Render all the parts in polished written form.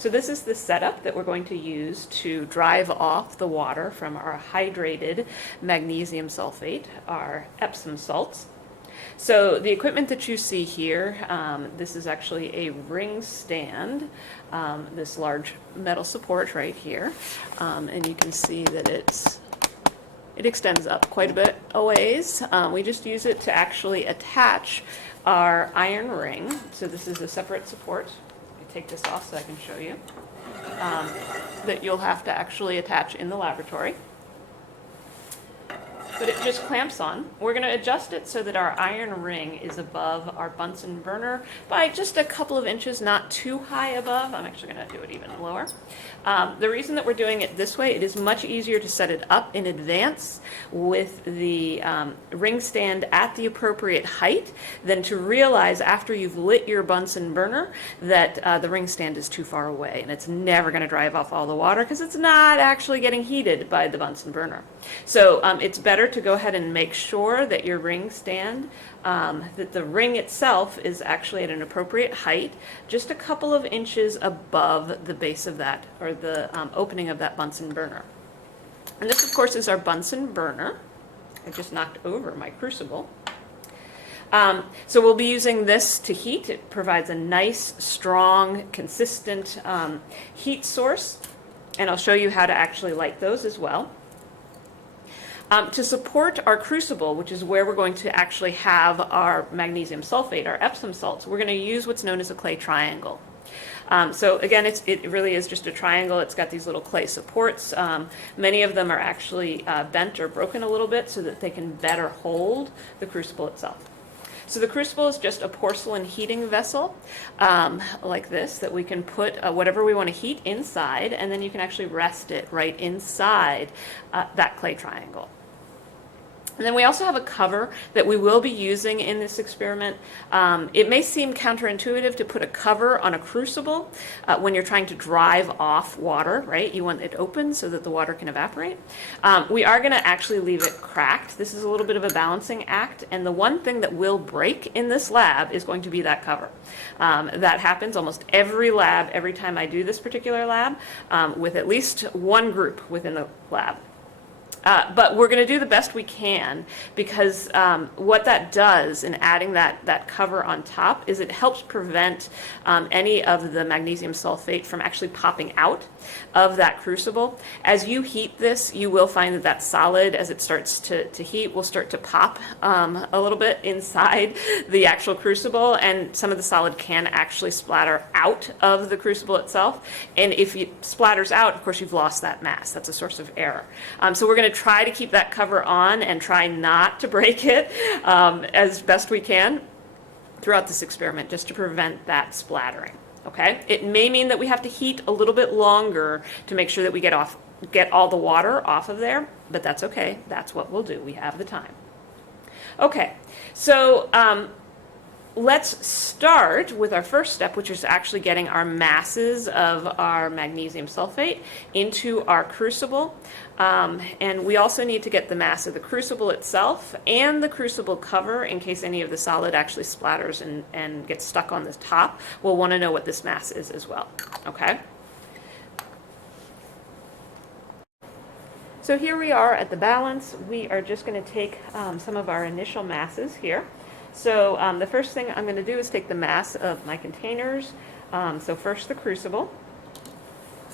So this is the setup that we're going to use to drive off the water from our hydrated magnesium sulfate, our Epsom salts. So the equipment that you see here, this is actually a ring stand, this large metal support right here, and you can see that it extends up quite a bit a ways. We just use it to actually attach our iron ring. So this is a separate support. Take this off so I can show you, that you'll have to actually attach in the laboratory. But it just clamps on. We're going to adjust it so that our iron ring is above our Bunsen burner by just a couple of inches, not too high above. I'm actually going to do it even lower. The reason that we're doing it this way, it is much easier to set it up in advance with the ring stand at the appropriate height than to realize after you've lit your Bunsen burner that the ring stand is too far away, and it's never going to drive off all the water because it's not actually getting heated by the Bunsen burner. So it's better to go ahead and make sure that your ring stand, that the ring itself is actually at an appropriate height, just a couple of inches above the base of that, or the opening of that Bunsen burner. And this, of course, is our Bunsen burner. I just knocked over my crucible. So we'll be using this to heat. It provides a nice, strong, consistent heat source, and I'll show you how to actually light those as well. To support our crucible, which is where we're going to actually have our magnesium sulfate, our Epsom salts, we're going to use what's known as a clay triangle. So again, it really is just a triangle. It's got these little clay supports. Many of them are actually bent or broken a little bit so that they can better hold the crucible itself. So the crucible is just a porcelain heating vessel like this that we can put whatever we want to heat inside, and then you can actually rest it right inside that clay triangle. And then we also have a cover that we will be using in this experiment. It may seem counterintuitive to put a cover on a crucible when you're trying to drive off water, right? You want it open so that the water can evaporate. We are going to actually leave it cracked. This is a little bit of a balancing act, and the one thing that will break in this lab is going to be that cover. That happens almost every lab, every time I do this particular lab, with at least one group within the lab. But we're going to do the best we can, because what that does in adding that cover on top is it helps prevent any of the magnesium sulfate from actually popping out of that crucible. As you heat this, you will find that that solid, as it starts to heat, will start to pop a little bit inside the actual crucible, and some of the solid can actually splatter out of the crucible itself. And if it splatters out, of course, you've lost that mass. That's a source of error. So we're going to try to keep that cover on and try not to break it as best we can throughout this experiment, just to prevent that splattering. Okay? It may mean that we have to heat a little bit longer to make sure that we get all the water off of there, but that's okay. That's what we'll do. We have the time. Okay, so let's start with our first step, which is actually getting our masses of our magnesium sulfate into our crucible. And we also need to get the mass of the crucible itself and the crucible cover in case any of the solid actually splatters and gets stuck on the top. We'll want to know what this mass is as well. Okay? So here we are at the balance. We are just going to take some of our initial masses here. So the first thing I'm going to do is take the mass of my containers. So first the crucible.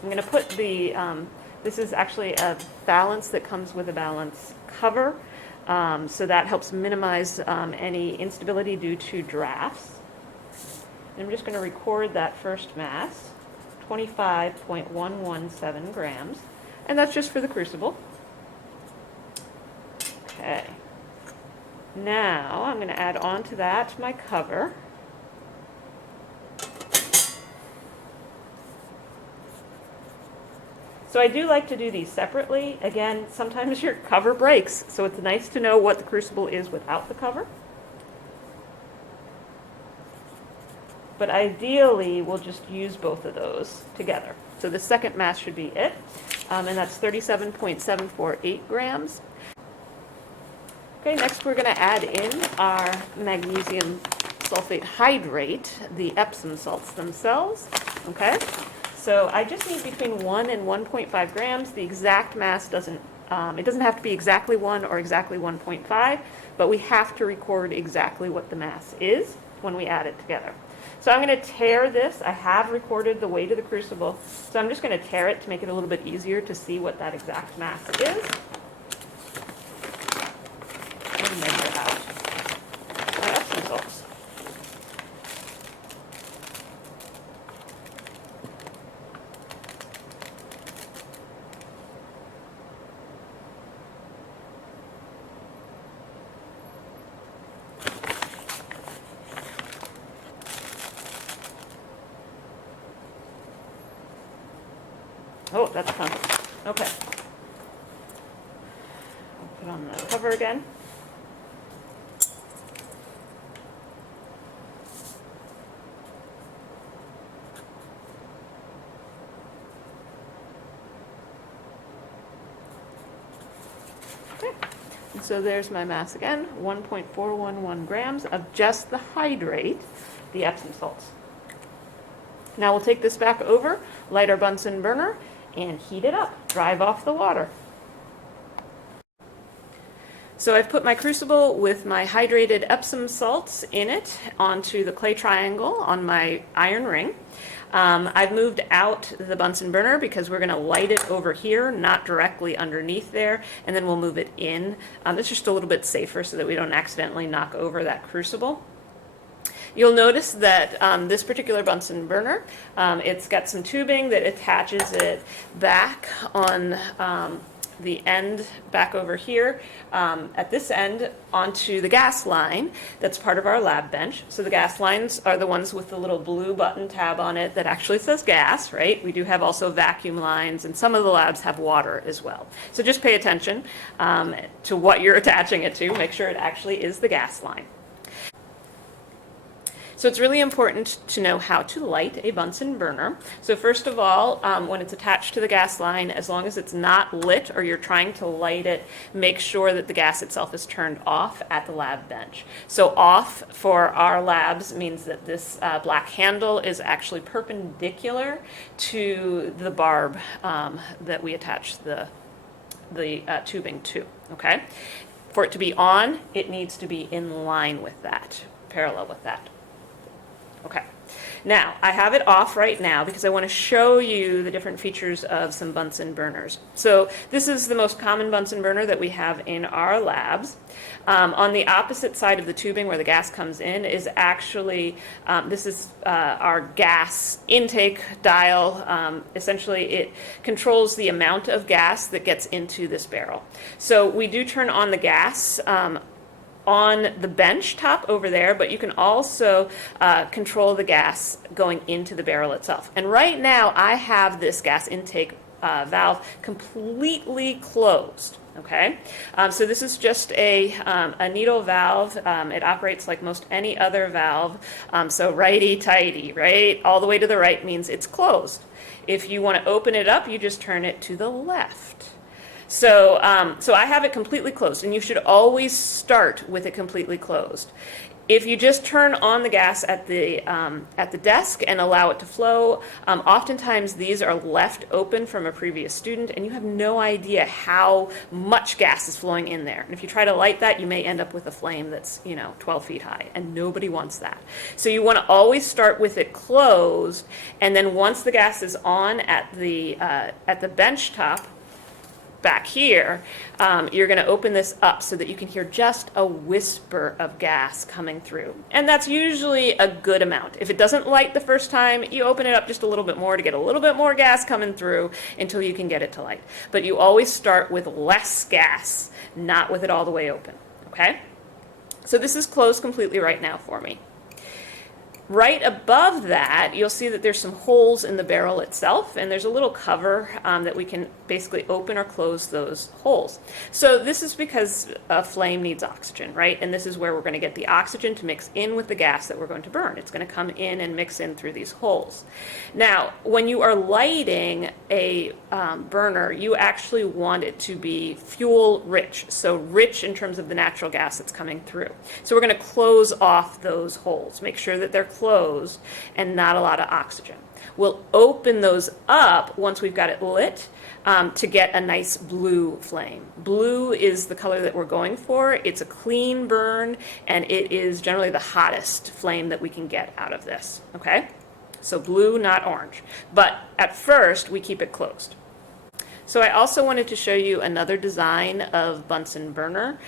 I'm going to put the, this is actually a balance that comes with a balance cover. So that helps minimize any instability due to drafts. And I'm just going to record that first mass, 25.117 grams. And that's just for the crucible. Okay. Now I'm going to add on to that my cover. So I do like to do these separately. Again, sometimes your cover breaks, so it's nice to know what the crucible is without the cover. But ideally, we'll just use both of those together. So the second mass should be it, and that's 37.748 grams. Okay, next we're going to add in our magnesium sulfate hydrate, the Epsom salts themselves. Okay, So I just need between 1 and 1.5 grams. The exact mass doesn't, it doesn't have to be exactly 1 or exactly 1.5, but we have to record exactly what the mass is when we add it together. So I'm going to tare this. I have recorded the weight of the crucible, so I'm just going to tare it to make it a little bit easier to see what that exact mass is. And measure out my Epsom salts. Oh, that's coming. Okay. I'll put on the cover again. Okay. And so there's my mass again, 1.411 grams of just the hydrate, the Epsom salts. Now we'll take this back over, light our Bunsen burner, and heat it up, drive off the water. So I've put my crucible with my hydrated Epsom salts in it onto the clay triangle on my iron ring. I've moved out the Bunsen burner because we're going to light it over here, not directly underneath there, and then we'll move it in. It's just a little bit safer so that we don't accidentally knock over that crucible. You'll notice that this particular Bunsen burner, it's got some tubing that attaches it back on the end, back over here, at this end, onto the gas line that's part of our lab bench. So the gas lines are the ones with the little blue button tab on it that actually says gas, right? We do have also vacuum lines, and some of the labs have water as well. So just pay attention to what you're attaching it to. Make sure it actually is the gas line. So it's really important to know how to light a Bunsen burner. So first of all, when it's attached to the gas line, as long as it's not lit or you're trying to light it, make sure that the gas itself is turned off at the lab bench. So off for our labs means that this black handle is actually perpendicular to the barb that we attach the tubing to, okay? For it to be on, it needs to be in line with that, parallel with that. Okay, now I have it off right now because I want to show you the different features of some Bunsen burners. So this is the most common Bunsen burner that we have in our labs. On the opposite side of the tubing where the gas comes in is actually, this is our gas intake dial. Essentially it controls the amount of gas that gets into this barrel. So we do turn on the gas on the bench top over there, but you can also control the gas going into the barrel itself. And right now I have this gas intake valve completely closed. Okay, so this is just a needle valve. It operates like most any other valve. So righty-tighty, right? All the way to the right means it's closed. If you want to open it up, you just turn it to the left. So, so I have it completely closed, and you should always start with it completely closed. If you just turn on the gas at the desk and allow it to flow, oftentimes these are left open from a previous student, and you have no idea how much gas is flowing in there. And if you try to light that, you may end up with a flame that's 12 feet high, and nobody wants that. So you want to always start with it closed, and then once the gas is on at the bench top, back here, you're going to open this up so that you can hear just a whisper of gas coming through. And that's usually a good amount. If it doesn't light the first time, you open it up just a little bit more to get a little bit more gas coming through until you can get it to light. But you always start with less gas, not with it all the way open, okay? So this is closed completely right now for me. Right above that, you'll see that there's some holes in the barrel itself, and there's a little cover that we can basically open or close those holes. So this is because a flame needs oxygen, right? And this is where we're going to get the oxygen to mix in with the gas that we're going to burn. It's going to come in and mix in through these holes. Now, when you are lighting a burner, you actually want it to be fuel rich, so rich in terms of the natural gas that's coming through. So we're going to close off those holes. Make sure that they're closed and not a lot of oxygen. We'll open those up once we've got it lit to get a nice blue flame. Blue is the color that we're going for. It's a clean burn, and it is generally the hottest flame that we can get out of this, okay? So blue, not orange. But at first, we keep it closed. So I also wanted to show you another design of Bunsen burner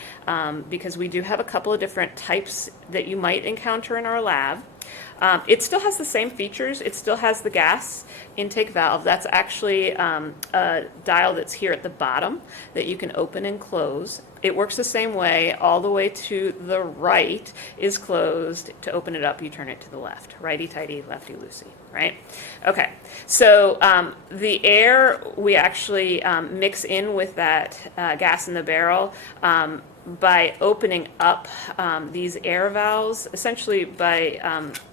because we do have a couple of different types that you might encounter in our lab. It still has the same features. It still has the gas intake valve. That's actually a dial that's here at the bottom that you can open and close. It works the same way. All the way to the right is closed. To open it up, you turn it to the left. Righty-tighty, lefty-loosey, right? Okay, so the air we actually mix in with that gas in the barrel by opening up these air valves, essentially by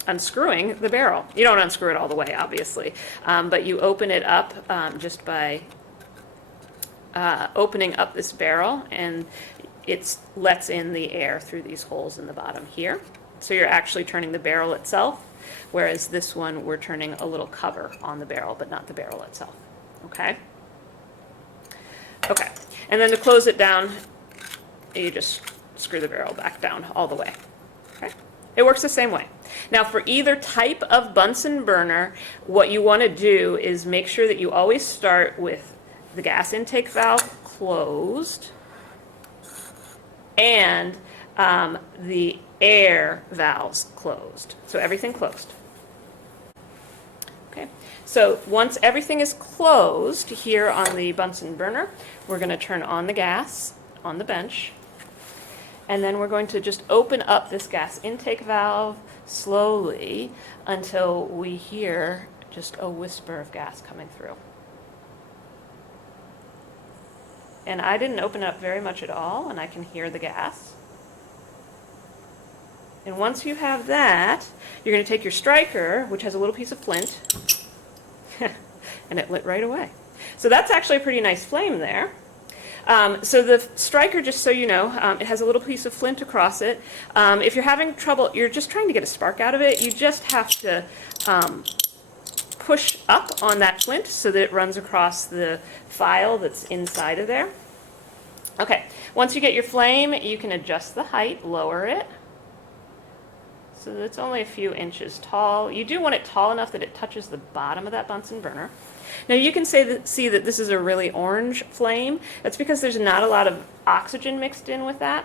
unscrewing the barrel. You don't unscrew it all the way, obviously, but you open it up just by opening up this barrel, and it lets in the air through these holes in the bottom here. So you're actually turning the barrel itself, whereas this one we're turning a little cover on the barrel, but not the barrel itself. Okay? Okay, and then to close it down, you just screw the barrel back down all the way. Okay? It works the same way. Now for either type of Bunsen burner, what you want to do is make sure that you always start with the gas intake valve closed and the air valves closed. So everything closed. Okay. So once everything is closed here on the Bunsen burner, we're going to turn on the gas on the bench. And then we're going to just open up this gas intake valve slowly until we hear just a whisper of gas coming through. And I didn't open up very much at all, and I can hear the gas. And once you have that, you're going to take your striker, which has a little piece of flint, and it lit right away. So that's actually a pretty nice flame there. So the striker, just so you know, it has a little piece of flint across it. If you're having trouble, you're just trying to get a spark out of it, you just have to push up on that flint so that it runs across the file that's inside of there. Okay, once you get your flame, you can adjust the height, lower it. So that it's only a few inches tall. You do want it tall enough that it touches the bottom of that Bunsen burner. Now you can see that this is a really orange flame. That's because there's not a lot of oxygen mixed in with that.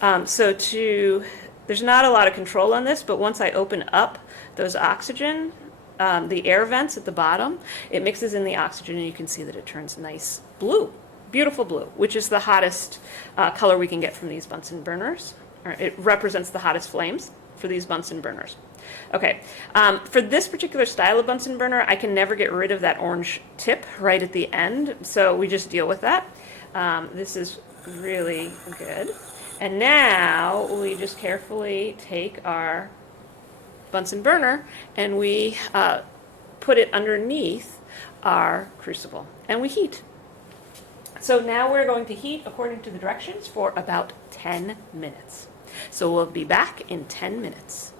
There's not a lot of control on this, but once I open up those oxygen, the air vents at the bottom, it mixes in the oxygen and you can see that it turns nice blue, beautiful blue, which is the hottest color we can get from these Bunsen burners. Or it represents the hottest flames for these Bunsen burners. Okay, for this particular style of Bunsen burner, I can never get rid of that orange tip right at the end, so we just deal with that. This is really good. And now we just carefully take our Bunsen burner and we put it underneath our crucible and we heat. So now we're going to heat according to the directions for about 10 minutes. So we'll be back in 10 minutes.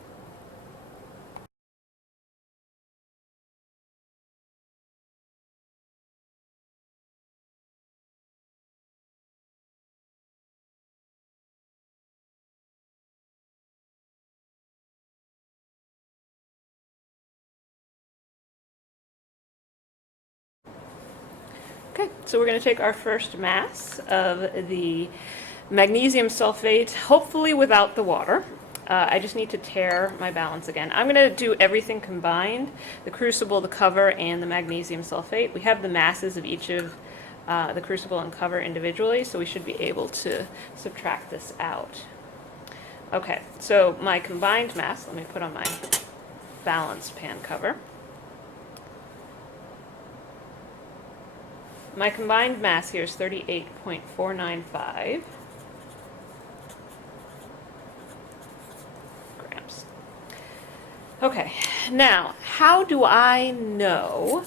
Okay, so we're going to take our first mass of the magnesium sulfate, hopefully without the water. I just need to tare my balance again. I'm going to do everything combined, the crucible, the cover, and the magnesium sulfate. We have the masses of each of the crucible and cover individually, so we should be able to subtract this out. Okay, so my combined mass, let me put on my balance pan cover. My combined mass here is 38.495 grams. Okay, now how do I know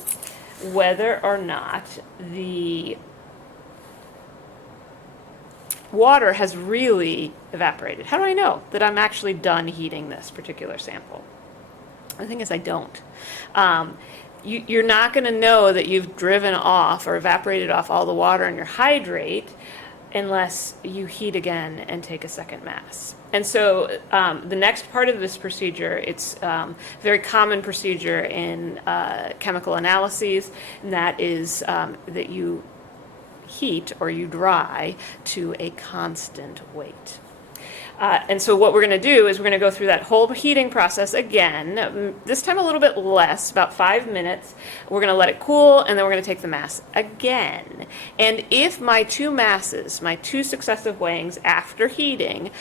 whether or not the water has really evaporated? How do I know that I'm actually done heating this particular sample? The thing is, I don't. You're not going to know that you've driven off or evaporated off all the water in your hydrate unless you heat again and take a second mass. And so the next part of this procedure, it's a very common procedure in chemical analyses, and that is that you heat or you dry to a constant weight. And so what we're going to do is we're going to go through that whole heating process again, this time a little bit less, about 5 minutes. We're going to let it cool, and then we're going to take the mass again. And if my two masses, my two successive weighings after heating,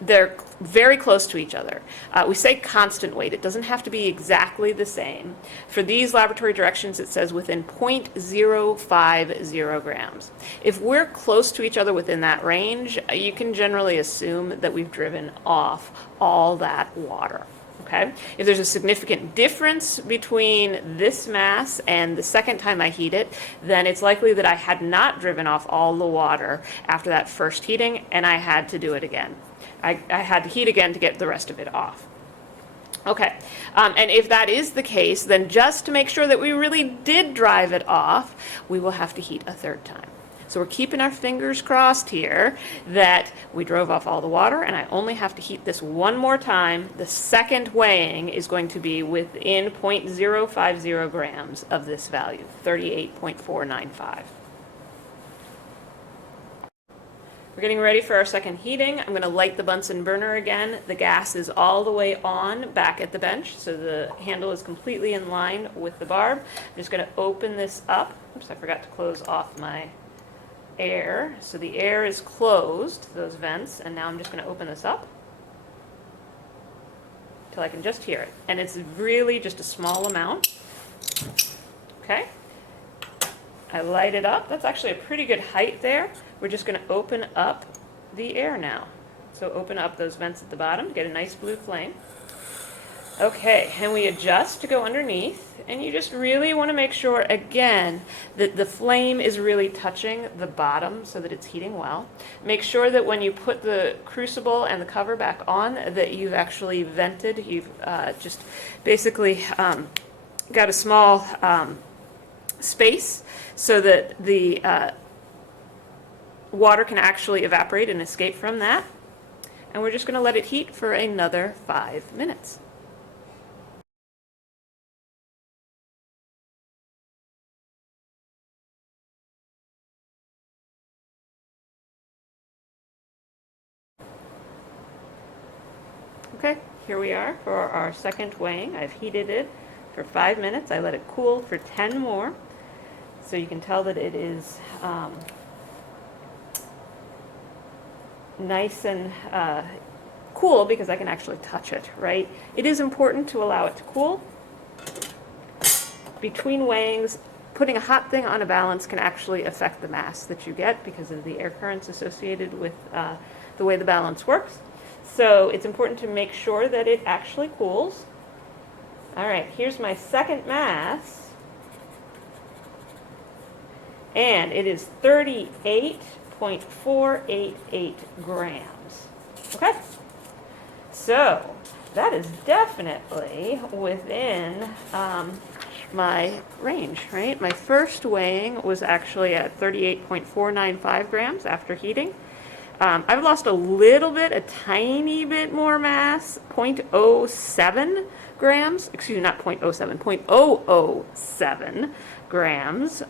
they're very close to each other. We say constant weight. It doesn't have to be exactly the same. For these laboratory directions, it says within 0.050 grams. If we're close to each other within that range, you can generally assume that we've driven off all that water. Okay? If there's a significant difference between this mass and the second time I heat it, then it's likely that I had not driven off all the water after that first heating, and I had to do it again. I had to heat again to get the rest of it off. Okay, and if that is the case, then just to make sure that we really did drive it off, we will have to heat a third time. So we're keeping our fingers crossed here that we drove off all the water, and I only have to heat this one more time. The second weighing is going to be within 0.050 grams of this value, 38.495. We're getting ready for our second heating. I'm going to light the Bunsen burner again. The gas is all the way on back at the bench, so the handle is completely in line with the barb. I'm just going to open this up. Oops, I forgot to close off my air. So the air is closed, those vents, and now I'm just going to open this up till I can just hear it. And it's really just a small amount. Okay. I light it up. That's actually a pretty good height there. We're just going to open up the air now. So open up those vents at the bottom, get a nice blue flame. Okay, and we adjust to go underneath, and you just really want to make sure, again, that the flame is really touching the bottom so that it's heating well. Make sure that when you put the crucible and the cover back on, that you've actually vented. You've just basically got a small space so that the water can actually evaporate and escape from that. And we're just going to let it heat for another 5 minutes. Okay, here we are for our second weighing. I've heated it for 5 minutes. I let it cool for 10 more. So you can tell that it is nice and cool because I can actually touch it, right? It is important to allow it to cool. Between weighings, putting a hot thing on a balance can actually affect the mass that you get because of the air currents associated with the way the balance works. So it's important to make sure that it actually cools. All right, here's my second mass. And it is 38.488 grams. Okay? So that is definitely within my range, right? My first weighing was actually at 38.495 grams after heating. I've lost a little bit, a tiny bit more mass, 0.07 grams, excuse me, not 0.07, 0.007 grams,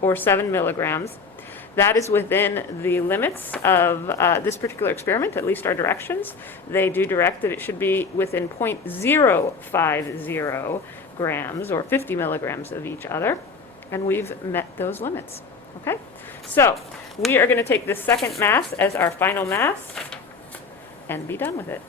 or 7 milligrams. That is within the limits of this particular experiment, at least our directions. They do direct that it should be within 0.050 grams or 50 milligrams of each other, and we've met those limits. Okay, so we are going to take this second mass as our final mass and be done with it.